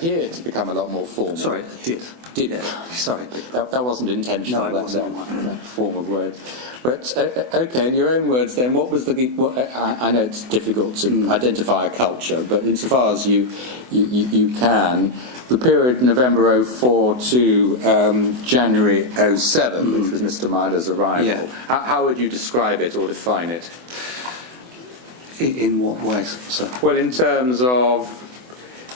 Here to become a lot more formal. Sorry, did. Did. Sorry. That wasn't intentional. No, it wasn't. That form of word. But okay, in your own words, then, what was the? I know it's difficult to identify a culture, but insofar as you can, the period November 04 to January 07, which was Mr. Myler's arrival. Yeah. How would you describe it or define it? In what ways, sir? Well, in terms of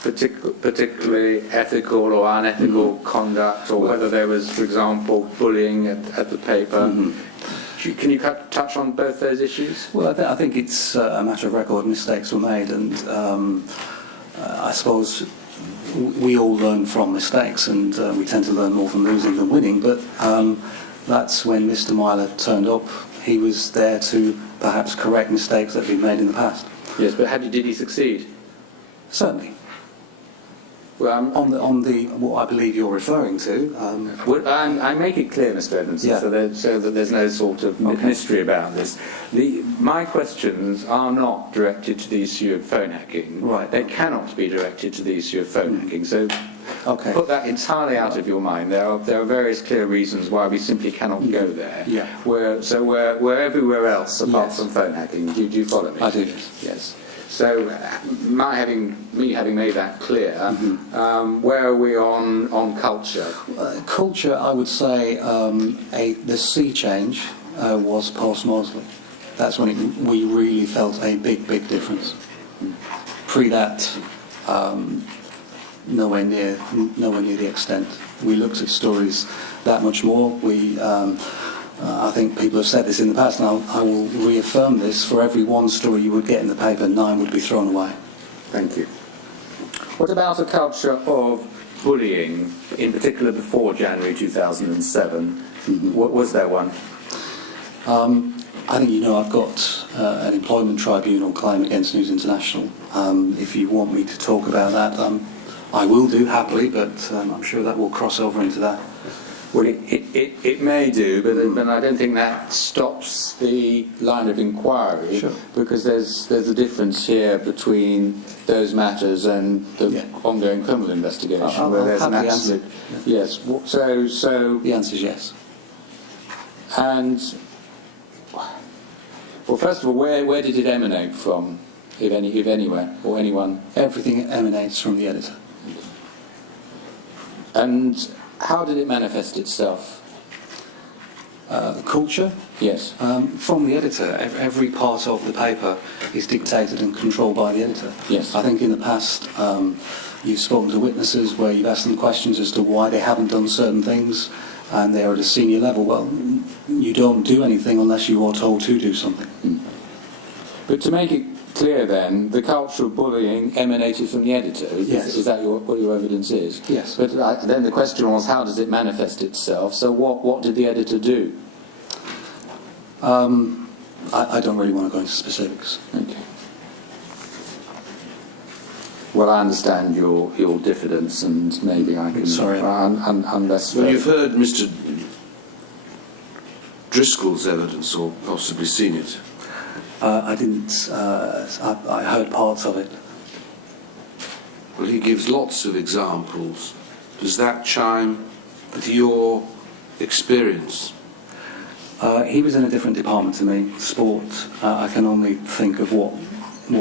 particularly ethical or unethical conduct, or whether there was, for example, bullying at the paper. Can you touch on both those issues? Well, I think it's a matter of record. Mistakes were made, and I suppose we all learn from mistakes, and we tend to learn more from losing than winning. But that's when Mr. Myler turned up. He was there to perhaps correct mistakes that had been made in the past. Yes, but did he succeed? Certainly. Well, on the what I believe you're referring to. I make it clear, Mr. Edmondson, Yeah. so that there's no sort of mystery about this. My questions are not directed to the issue of phone hacking. Right. They cannot be directed to the issue of phone hacking. So Okay. put that entirely out of your mind. There are various clear reasons why we simply cannot go there. Yeah. We're everywhere else apart Yes. from phone hacking. Do you follow me? I do. Yes. So, having made that clear, where are we on culture? Culture, I would say, the sea change was post-Mosley. That's when we really felt a big difference. Pre that, nowhere near the extent. We looked at stories that much more. I think people have said this in the past, and I will reaffirm this. For every one story you would get in the paper, 9 would be thrown away. Thank you. What about a culture of bullying, in particular before January 2007? Was there one? I think I've got an employment tribunal claim against News International. If you want me to talk about that, I will do happily, but I'm sure that will cross over into that. Well, it may do, but I don't think that stops the line of inquiry. Sure. Because there's a difference here between those matters and the ongoing criminal investigation, where there's an absolute yes. So the answer is yes. And well, first of all, where did it emanate from, if anywhere or anyone? Everything emanates from the editor. And how did it manifest itself? The culture? Yes. From the editor. Every part of the paper is dictated and controlled by the editor. Yes. I think in the past you've spoken to witnesses where you've asked them questions as to why they haven't done certain things, and they're at a senior level. Well, you don't do anything unless you are told to do something. But to make it clear then, the culture of bullying emanated from the editor. Yes. Is that what your evidence is? Yes. But then the question was, how does it manifest itself? So what did the editor do? I don't really want to go into specifics. Okay. Well, I understand your diffidence, and maybe I can... Sorry. Unless... Well, you've heard Mr. Driscoll's evidence, or possibly seen it. I didn't. I heard parts of it. Well, he gives lots of examples. Does that chime with your experience? He was in a different department to me, sport. I can only think of what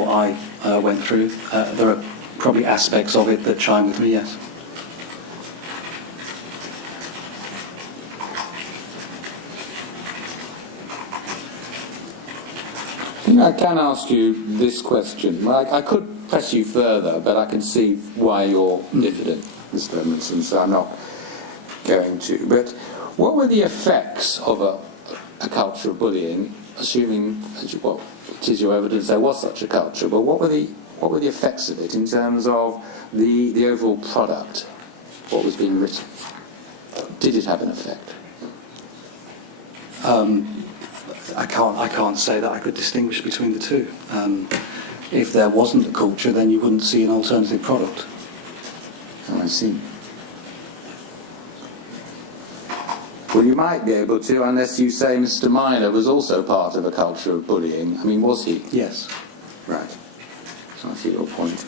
I went through. There are probably aspects of it that chime with me, yes. I can ask you this question. I could press you further, but I can see why you're diffident, Mr. Edmondson, so I'm not going to. But what were the effects of a culture of bullying, assuming, it is your evidence there was such a culture, but what were the effects of it in terms of the overall product, what was being written? Did it have an effect? I can't say that I could distinguish between the two. If there wasn't a culture, then you wouldn't see an alternative product. I see. Well, you might be able to, unless you say Mr. Myler was also part of a culture of bullying. I mean, was he? Yes. Right. So I see your point.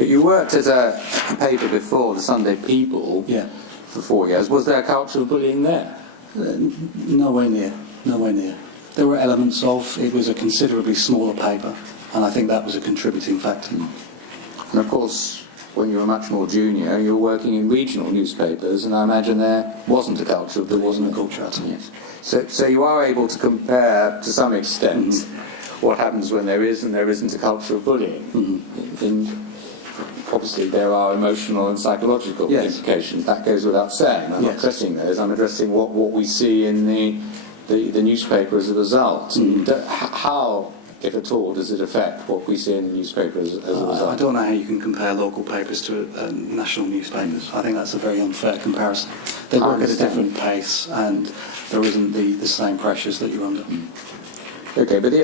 But you worked at a paper before, the Sunday People, Yeah. for 4 years. Was there a culture of bullying there? Nowhere near. Nowhere near. There were elements of, it was a considerably smaller paper, and I think that was a contributing factor. And of course, when you were much more junior, you were working in regional newspapers, and I imagine there wasn't a culture. There wasn't a culture at all. Yes. So you are able to compare, to some extent, what happens when there is and there isn't a culture of bullying. Obviously, there are emotional and psychological implications. That goes without saying. I'm not addressing those. I'm addressing what we see in the newspaper as a result. And how, if at all, does it affect what we see in the newspaper as a result? I don't know how you can compare local papers to national newspapers. I think that's a very unfair comparison. They work at a different pace, and there isn't the same pressures that you're under. Okay, but the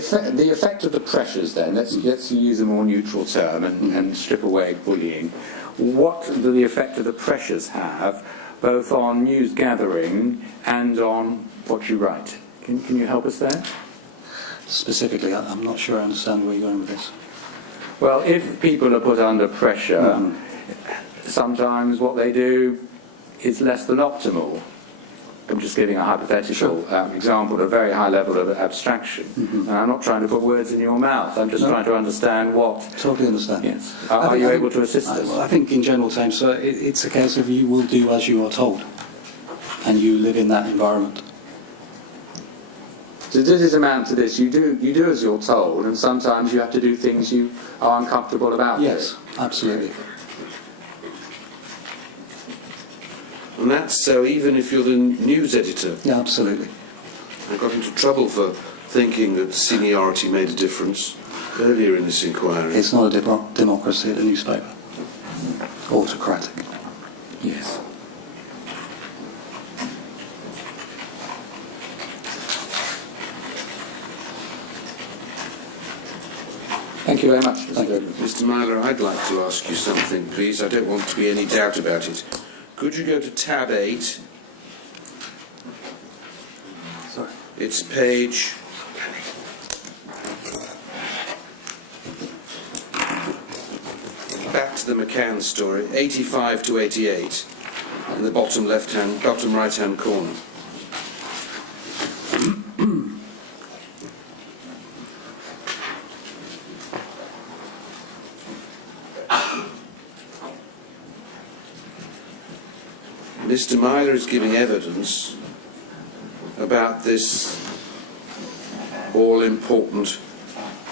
effect of the pressures then, let's use a more neutral term and strip away bullying. What do the effect of the pressures have, both on news gathering and on what you write? Can you help us there? Specifically, I'm not sure I understand where you're going with this. Well, if people are put under pressure, sometimes what they do is less than optimal. I'm just giving a hypothetical example, a very high level of abstraction. And I'm not trying to put words in your mouth. I'm just trying to understand what... Totally understand. Yes. Are you able to assist us? I think in general terms, it's a case of you will do as you are told, and you live in that environment. So does it amount to this? You do as you're told, and sometimes you have to do things you are uncomfortable about. Yes, absolutely. And that's so even if you're the news editor. Yeah, absolutely. I got into trouble for thinking that seniority made a difference earlier in this inquiry. It's not a democracy at a newspaper. Autocratic. Yes. Thank you very much, Mr. Myler, I'd like to ask you something, please. I don't want to be any doubt about it. Could you go to tab 8? Sorry. It's page... back to the McCann story, 85 to 88, in the bottom right-hand corner. Mr. Myler is giving evidence about this all-important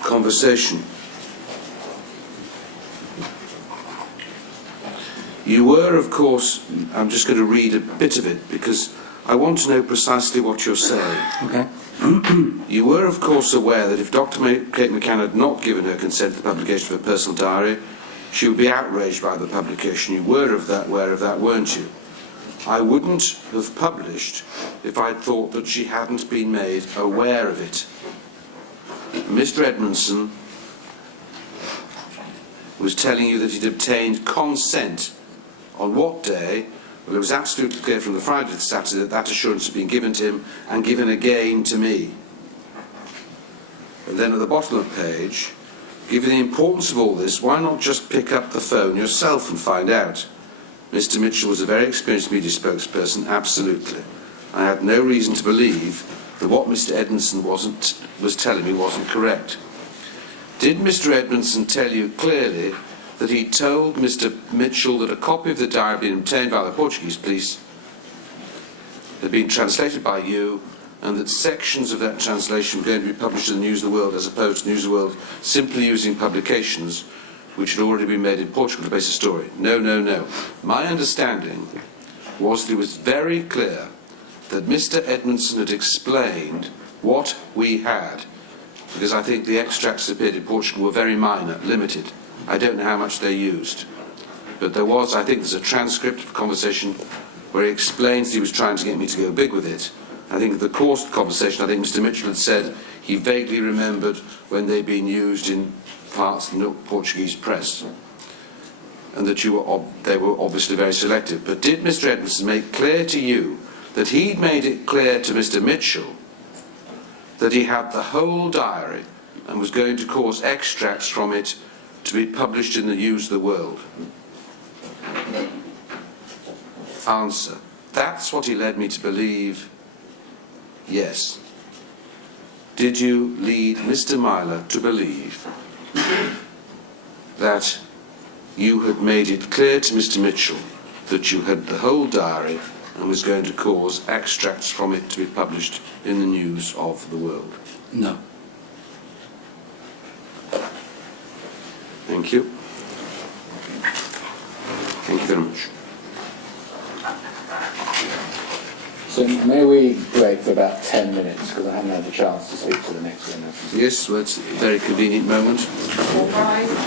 conversation. You were, of course, I'm just going to read a bit of it because I want to know precisely what you're saying. Okay. You were, of course, aware that if Dr. Kate McCann had not given her consent to the publication of her personal diary, she would be outraged by the publication. You were aware of that, weren't you? I wouldn't have published if I'd thought that she hadn't been made aware of it. Mr. Edmondson was telling you that he'd obtained consent on what day? Well, it was absolutely clear from the Friday to the Saturday that that assurance had been given to him and given again to me. And then at the bottom of the page, given the importance of all this, why not just pick up the phone yourself and find out? Mr. Mitchell was a very experienced media spokesperson, absolutely. I had no reason to believe that what Mr. Edmondson was telling me wasn't correct. Did Mr. Edmondson tell you clearly that he told Mr. Mitchell that a copy of the diary had been obtained by the Portuguese police, had been translated by you, and that sections of that translation were going to be published in the News of the World as opposed to News of the World simply using publications which had already been made in Portugal to base a story? No, no, no. My understanding was that it was very clear that Mr. Edmondson had explained what we had, because I think the extracts that appeared in Portugal were very minor, limited. I don't know how much they used. But there was, I think there's a transcript of a conversation where he explains that he was trying to get me to go big with it. I think in the course of the conversation, I think Mr. Mitchell had said he vaguely remembered when they'd been used in parts of the Portuguese press, and that they were obviously very selective. But did Mr. Edmondson make clear to you that he'd made it clear to Mr. Mitchell that he had the whole diary and was going to cause extracts from it to be published in the News of the World? Answer. That's what he led me to believe. Yes. Did you lead Mr. Myler to believe that you had made it clear to Mr. Mitchell that you had the whole diary and was going to cause extracts from it to be published in the News of the World? No. Thank you. Thank you very much. So may we break for about 10 minutes, because I haven't had the chance to speak to the next witness. Yes, well, it's a very convenient moment. All rise.